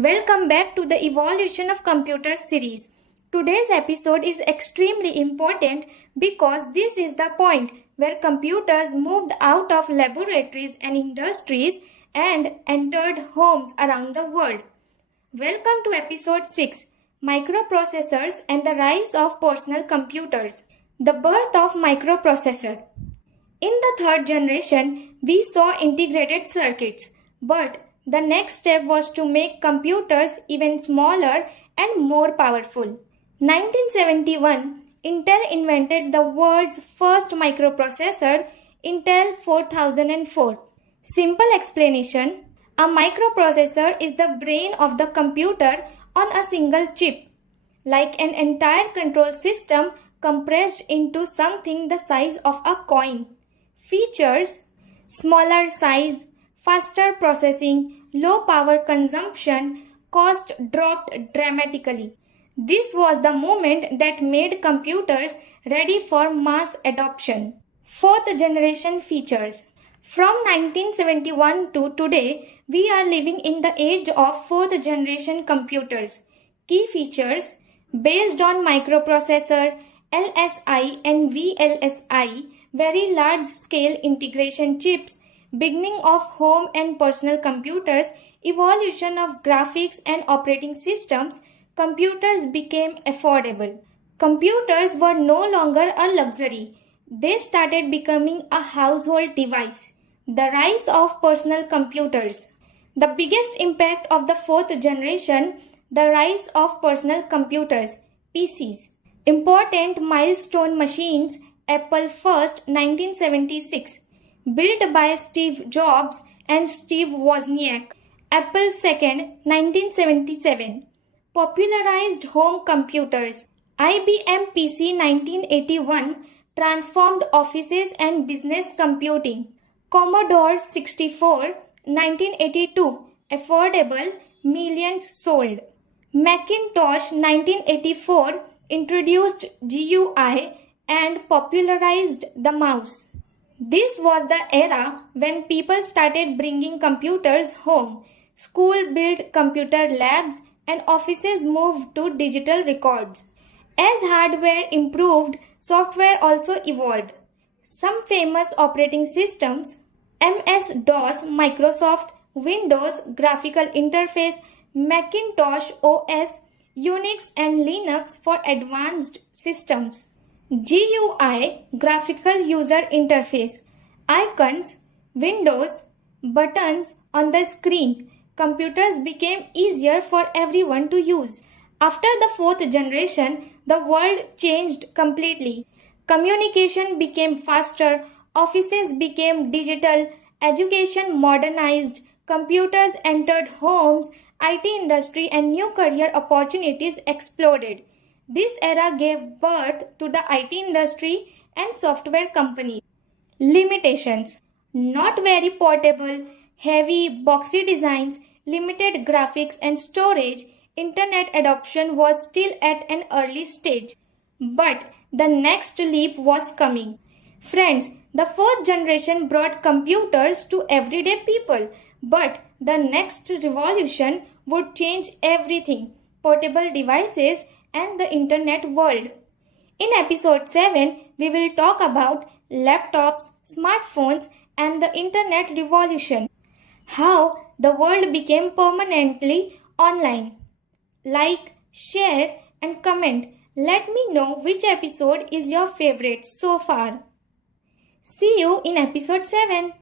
Welcome back to the Evolution of Computers series. Today's episode is extremely important because this is the point where computers moved out of laboratories and industries and entered homes around the world. Welcome to episode 6, Microprocessors and the Rise of Personal Computers. The birth of microprocessor. In the third generation, we saw integrated circuits, but the next step was to make computers even smaller and more powerful. 1971, Intel invented the world's first microprocessor, Intel 4004. Simple explanation: a microprocessor is the brain of the computer on a single chip, like an entire control system compressed into something the size of a coin. Features: smaller size, faster processing, low power consumption, cost dropped dramatically. This was the moment that made computers ready for mass adoption. Fourth generation features. From 1971 to today, we are living in the age of fourth generation computers. Key features: based on microprocessor, LSI and VLSI, very large scale integration chips, beginning of home and personal computers, evolution of graphics and operating systems, computers became affordable. Computers were no longer a luxury. They started becoming a household device. The rise of personal computers. The biggest impact of the fourth generation, the rise of personal computers, PCs. Important milestone machines: Apple first, 1976. Built by Steve Jobs and Steve Wozniak. Apple second, 1977. Popularized home computers. IBM PC 1981 transformed offices and business computing. Commodore 64, 1982. Affordable, millions sold. Macintosh 1984 introduced GUI and popularized the mouse. This was the era when people started bringing computers home. School built computer labs and offices moved to digital records. As hardware improved, software also evolved. Some famous operating systems: MS-DOS, Microsoft, Windows, Graphical Interface, Macintosh OS, Unix and Linux for advanced systems. GUI, Graphical User Interface, icons, windows, buttons on the screen. Computers became easier for everyone to use. After the fourth generation, the world changed completely. Communication became faster, offices became digital, education modernized, computers entered homes, IT industry and new career opportunities exploded. This era gave birth to the IT industry and software companies. Limitations: not very portable, heavy, boxy designs, limited graphics and storage. Internet adoption was still at an early stage. But the next leap was coming. Friends, the fourth generation brought computers to everyday people, but the next revolution would change everything: portable devices and the internet world. In episode 7, we will talk about laptops, smartphones, and the internet revolution. How the world became permanently online. Like, share, and comment. Let me know which episode is your favorite so far. See you in episode 7.